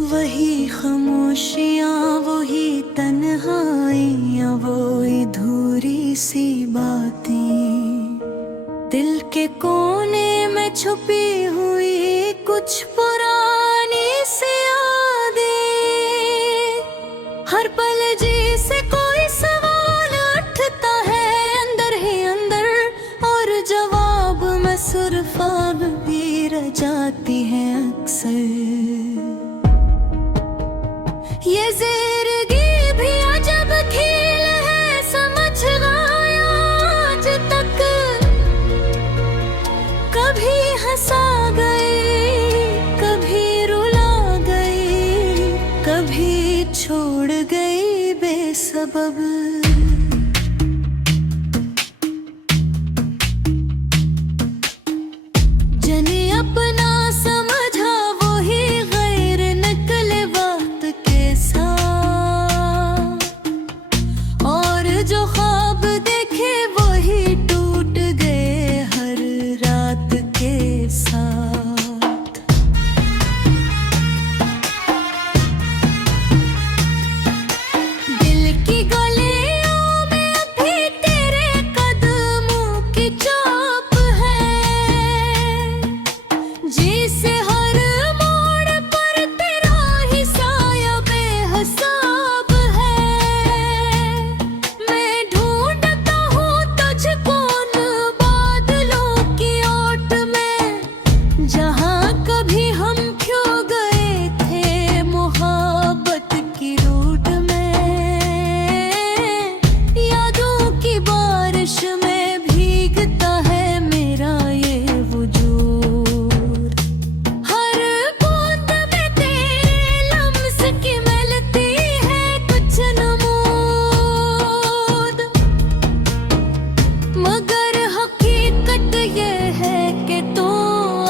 वही खामोशियाँ, वही तन्हाइयाँ, वो अधूरी सी बातें, दिल के कोने में छुपी हुई कुछ पुरानी सी यादें। हर पल जी से कोई सवाल उठता है अंदर ही अंदर, और जवाब में सुरफाब भी रह जाती है अक्सर। ये जिंदगी भी अजब खेल है, समझ गया आज तक। कभी हंसा गई, कभी रुला गई, कभी छोड़ गई बेसबब। जने अपना समझा वही गैर निकले वक्त के साथ, और जो ख्वाब देखे वही टूट गए हर रात के साथ। दिल की गलियों में अभी तेरे कदमों की छाप है, जिसे हर मोड़ पर तेरा ही साया बेहिसाब है। मैं ढूंढता हूँ तुझको उन बादलों की ओट में, जहाँ कभी हम खो गए थे मोहब्बत की रूट में। यादों की बारिश में भीगता है मेरा ये वजूद। हर बूंद में तेरे लम्स की मिलती है कुछ नमूद, मगर हकीकत ये है कि तू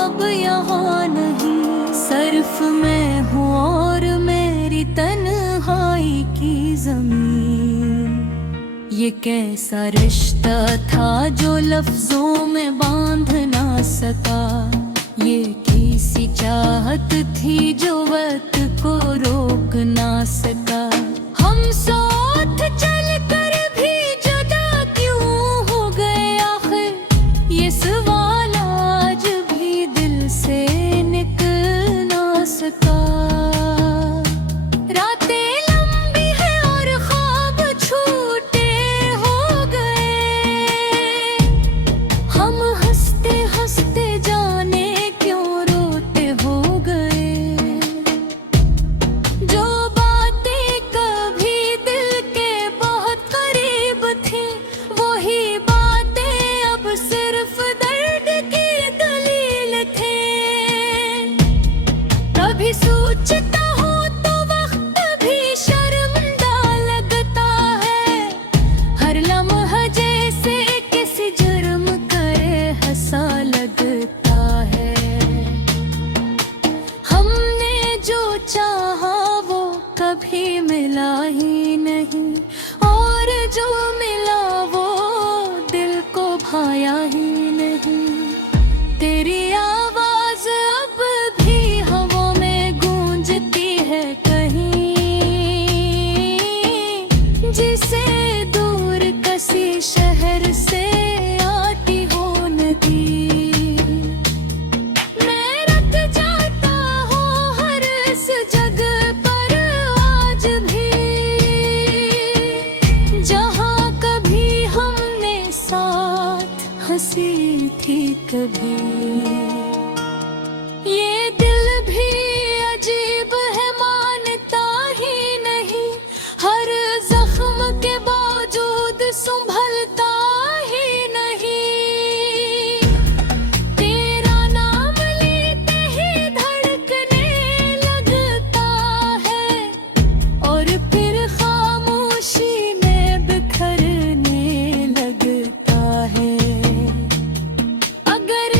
अब यहाँ नहीं। सिर्फ मैं हूँ और मेरी तन्हाई की ज़मीन। ये कैसा रिश्ता था जो लफ्जों में बांध ना सका, ये किसी चाहत थी जो वक्त को रोक ना सका। हम साथ चलकर भी जुदा क्यों हो गए आखिर, ये सवाल आज भी दिल से निकल ना सका। रातें लंबी है और ख्वाब छूटे हो गए, हम हंसते हंसते जाने क्यों रोते हो गए। जो बातें कभी दिल के बहुत करीब थी, वही बातें अब सिर्फ दर्द की दलील थे। कभी सोचता हूँ तो वक्त भी शर्मिंदा लगता है, हर लम्हा जैसे किसी जुर्म करे हंसा लगता है। हमने जो चाहा वो कभी मिला ही नहीं, और जो मिला वो दिल को भाया ही नहीं। तेरी आवाज अब भी हवा में गूंजती है कहीं, जिसे दूर किसी शहर से आती हो नदी। मैं रख जाता हूँ हर इस जगह पर आज भी, जहाँ कभी हमने साथ हंसी थी कभी। ये दिल भी अजीब है, मानता ही नहीं, हर जख्म के बावजूद संभलता ही नहीं। तेरा नाम लेते ही धड़कने लगता है, और फिर खामोशी में बिखरने लगता है। अगर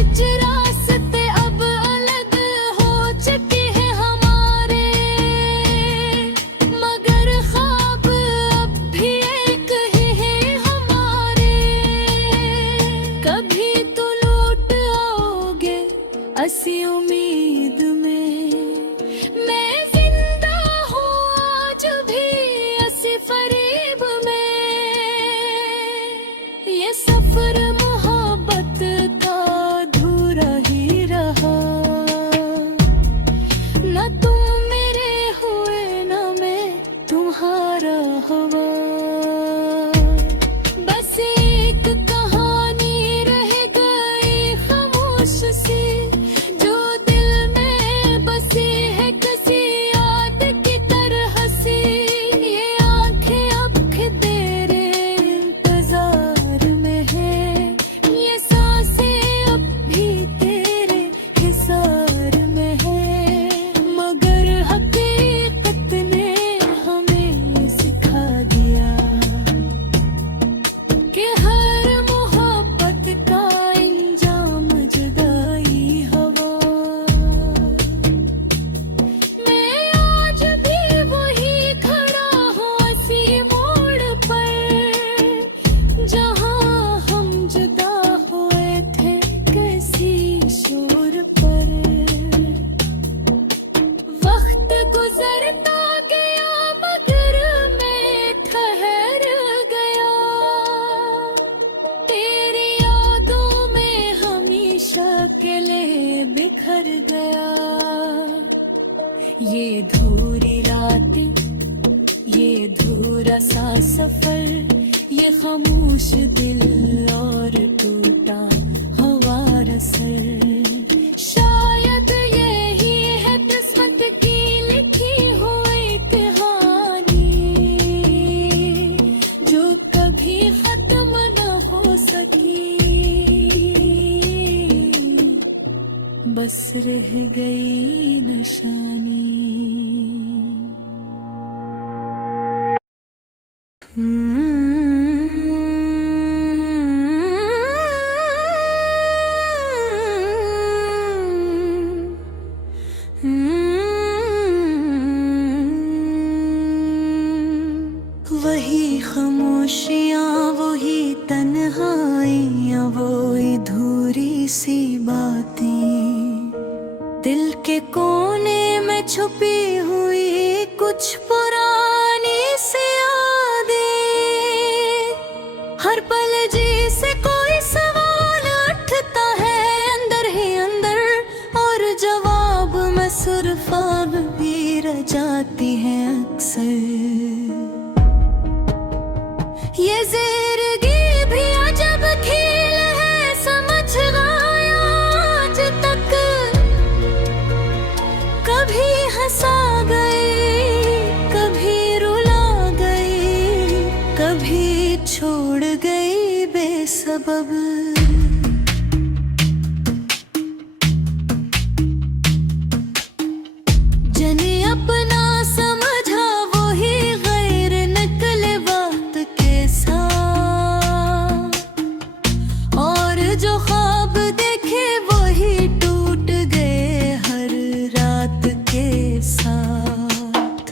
बातें, ये धूरा सा सफर, ये खामोश दिल और टूटा हवार असर। शायद यही है किस्मत की लिखी हुई कहानी, जो कभी खत्म न हो सकी, बस रह गई निशानी। वही खामोशियाँ, वही तन्हाइयाँ, वही धूरी सी बातें, दिल के कोने में छुपी हुई कुछ पुरानी सी यादें। हर पल जैसे कोई सवाल उठता है अंदर ही अंदर, और जवाब में सिर्फ अब भी रह जाती है अक्सर। ये जिंदगी भी अजब खेल है, समझ गया आज तक। कभी हंसा गई, कभी रुला गई, कभी छोड़ गई बेसबब। जने अपना समझा वही गैर निकले वक्त के साथ, और जो ख्वाब देखे वही टूट गए हर रात के साथ।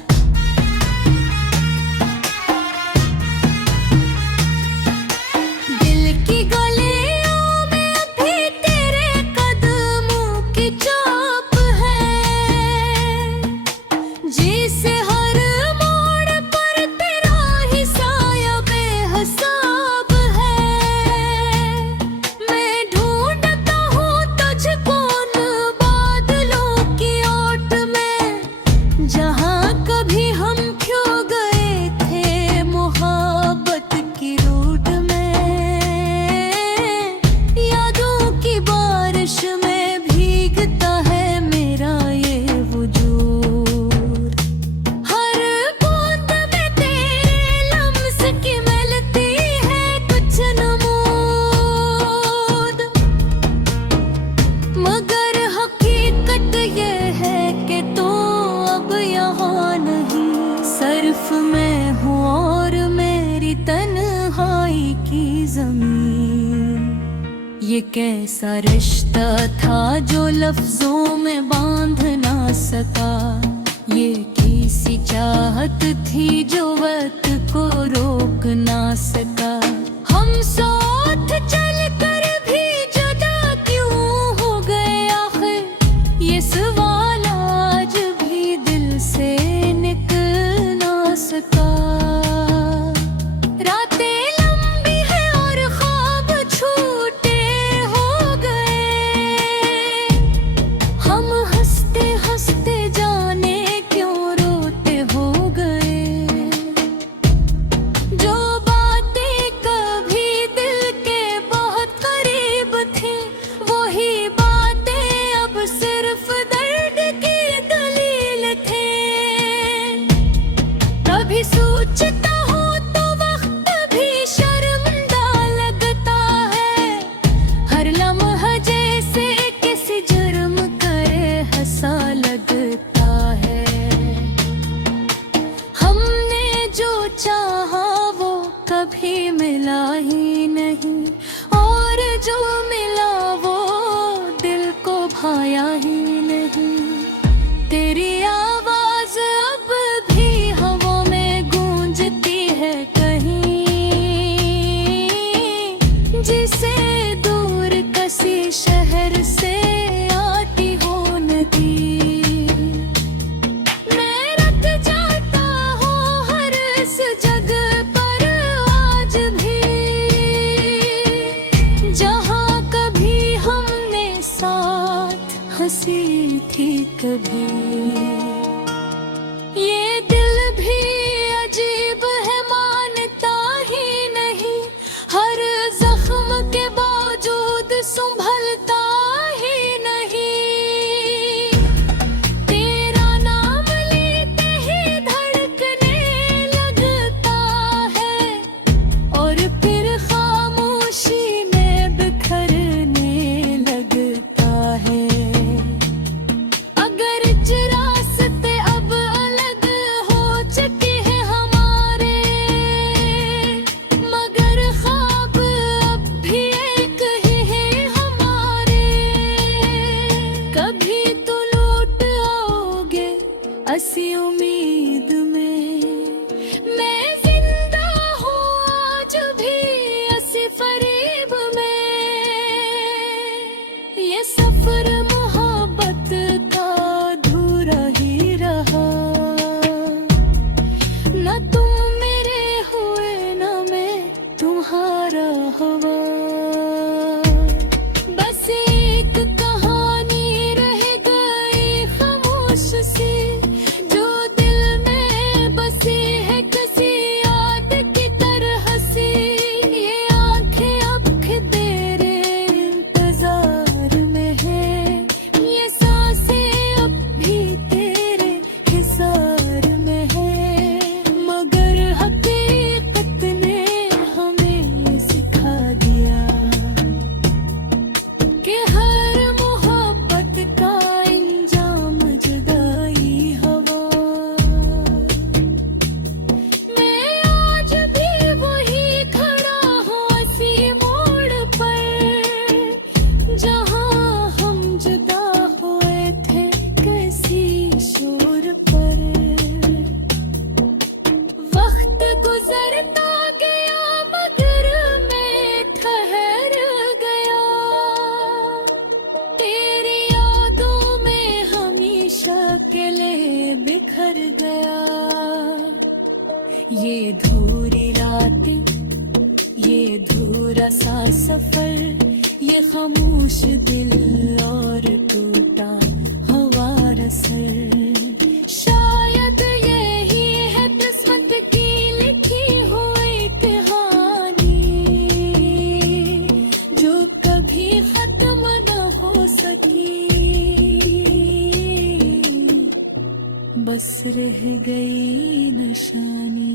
दिल की गलियों में अभी तेरे कदमों की छाप है, जिसे हर मोड़ पर तेरा ही साया बेहिसाब है। मैं ढूंढता हूँ तुझको उन बादलों की ओट में, जहाँ कभी हम खो गए थे मोहब्बत की रूट में। यादों की बारिश में भीगता है मेरा ये वजूद, हर बूंद में तेरे लम्स की मिलती है कुछ नमूद। मगर हकीकत ये है कि तू अब यहाँ नहीं, सिर्फ मैं हूँ और मेरी तन्हाई की ज़मीन। ये कैसा रिश्ता था जो लफ्जों में बांध ना सका, ये किसी चाहत थी जो वक्त को रोक ना सका। हम साथ चल कर भी जुदा क्यों हो गए आखिर, ये सवाल आज भी दिल से निकल ना सका। रातें लंबी हैं और ख्वाब छूटे हो गए, हम हंसते हंसते जाने क्यों रोते हो गए। जो बातें कभी दिल के बहुत करीब थी, वही बातें अब सिर्फ दर्द की दलील थे। कभी सोचता हूँ तो वक्त भी शर्मिंदा लगता है, हर लम्हा जैसे किसी जुर्म करे हंसा लगता है। हमने जो चाहा वो कभी मिला ही नहीं, और जो मिला वो दिल को भाया ही नहीं। तेरी आवाज अब भी हवा में गूंजती है कहीं, जिसे दूर किसी शहर से आती हो नदी। मैं रख जाता हूँ हर इस जगह उम्मीद में मैं जिंदा हूँ आज भी ऐसी फरेब में। ये सफर मोहब्बत का अधूरा ही रहा, न तुम मेरे हुए न मैं तुम्हारा हवा। बस एक कहानी रह गई खामोश सी, जो दिल में बसी है किसी याद की तरह सी। ये आंखें अब तेरे इंतजार में है, ये सांसें अब भी तेरे हिसार में है। मगर हकीकत ने हमें ये सिखा दिया कि हर मोहब्बत का इंजाम जुदाई हवा। मैं आज भी वही खड़ा हूँ उसी मोड़ पर, जहाँ हम जुदा हुए थे किसी शोर पर। वक्त गुजरता गया मगर मैं ठहर गया, तेरी यादों में हमेशा के लिए बिखर गया। ये धूरी रातें, ये धूरा सा सफर, ये खामोश दिल और टूटा हवा असर। शायद यही है किस्मत की लिखी हुई कहानी, जो कभी खत्म न हो सकी, बस रह गई निशानी।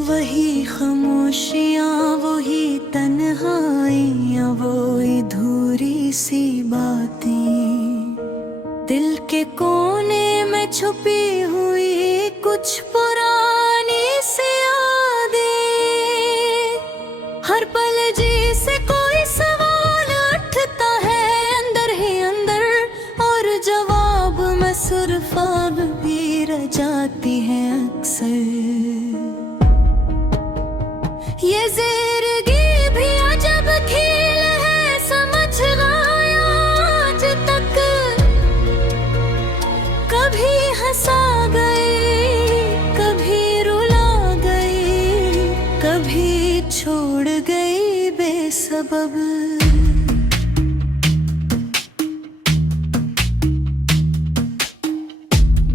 वही खामोशियाँ, वही तन्हाइयाँ, वही धूरी सी बातें, दिल के कोने में छुपी हुई कुछ पुरानी सी यादें। हर पल जी से कोई सवाल उठता है अंदर ही अंदर, और जवाब में सिर्फ अब भी रह जाती है अक्सर। ये जिंदगी भी अजब खेल है, समझ गया आज तक। कभी हंसा गई, कभी रुला गई, कभी छोड़ गई बेसबब।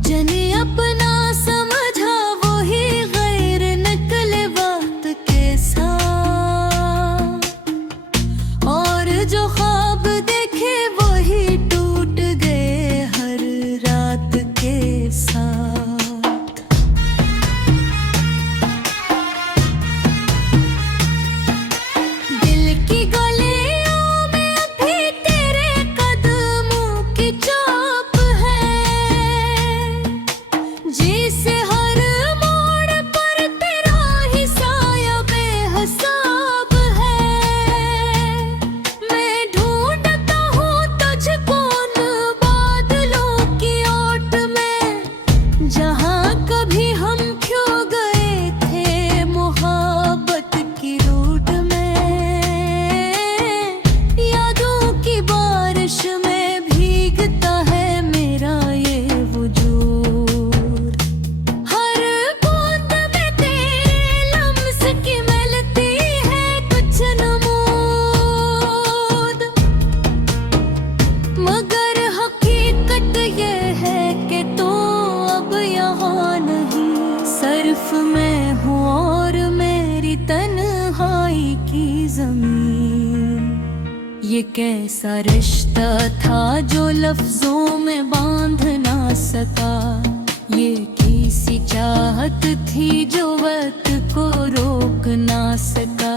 जने अपना समझा वही गैर निकले वक्त के साथ, और जो ख्वाब देखे वही टूट गए हर रात के साथ। दिल की गलियों में अभी तेरे कदमों की छाप है, जिसे हर मोड़ पर तेरा ही साया बेहिसाब है। मैं ढूंढता हूँ तुझको उन बादलों की ओट में, जहाँ कभी हम खो गए थे मोहब्बत की रूट में। यादों की बारिश में भीगता है मेरा ये वजूद, हर बूंद में तेरे लम्स की मिलती है कुछ नमूद। मगर हकीकत ये है कि तू अब यहाँ नहीं, सिर्फ मैं हूँ और मेरी तन्हाई की जमीन। ये कैसा रिश्ता था जो लफ्जों में बांध ना सका, ये किसी चाहत थी जो वक्त को रोक ना सका।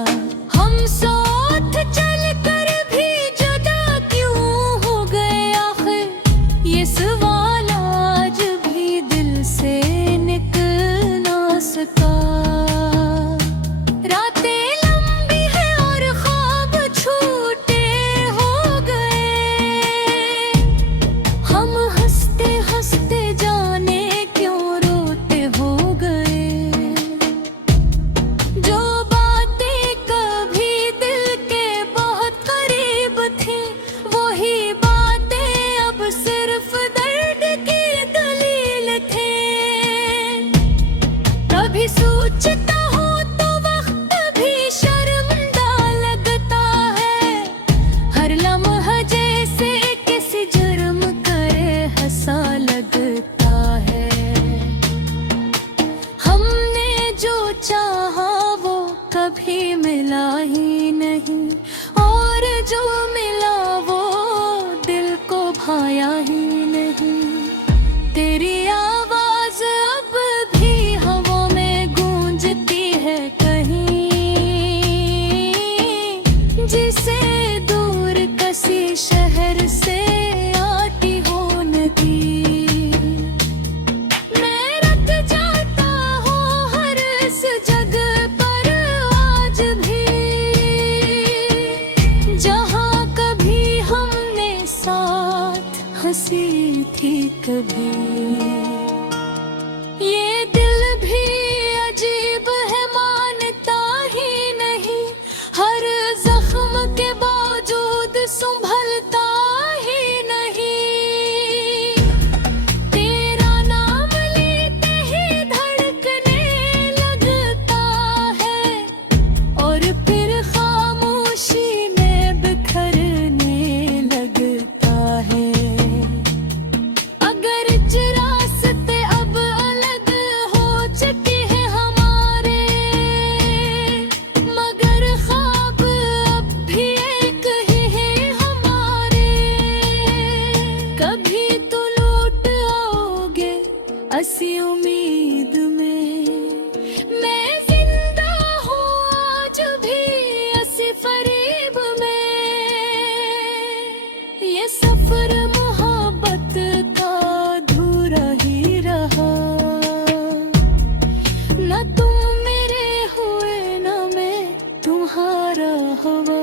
हम साथ चल कर भी जुदा क्यों हो गए आखिर, ये हंसी उम्मीद में मैं जिंदा हूँ आज भी हंसी फरेब में। ये सफर मोहब्बत का अधूरा ही रहा, न तुम मेरे हुए न मैं तुम्हारा हवा।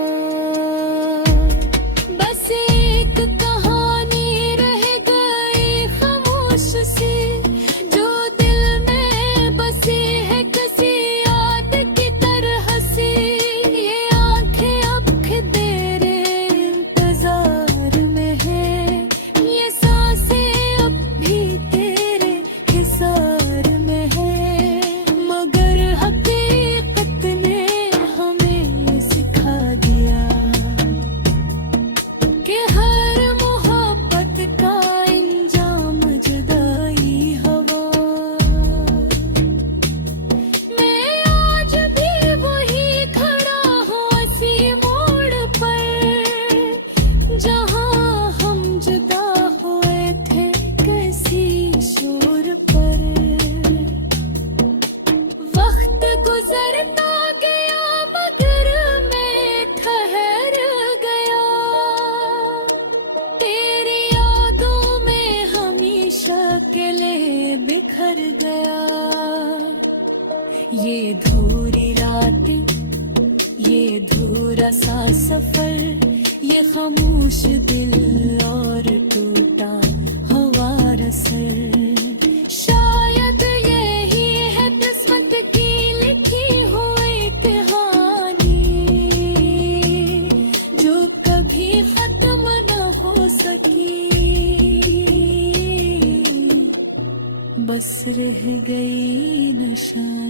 बस एक कहानी रह गई खामोश सी, जो दिल में बसी है किसी याद की तरह सी। ये आंखें अब तेरे इंतजार में है, ये सांसें अब भी तेरे हिसार में है। मगर हकीकत ने हमें ये सिखा दिया कि हर मोहब्बत का इंजाम जुदाई हवा। मैं आज भी वही खड़ा हूँ इसी मोड़ पर, जहाँ हम जुदा हुए थे किसी शोर पर। वक्त गुजरता गया मगर मैं ठहर गया, तेरी यादों में हमेशा के लिए बिखर गया। ये धूरी रातें, ये धूरा सा सफर, ये खामोश दिल और टूटा हवा असर। शायद यही है किस्मत की लिखी हुई कहानी, जो कभी खत्म न हो सकी, बस रह गई निशानी।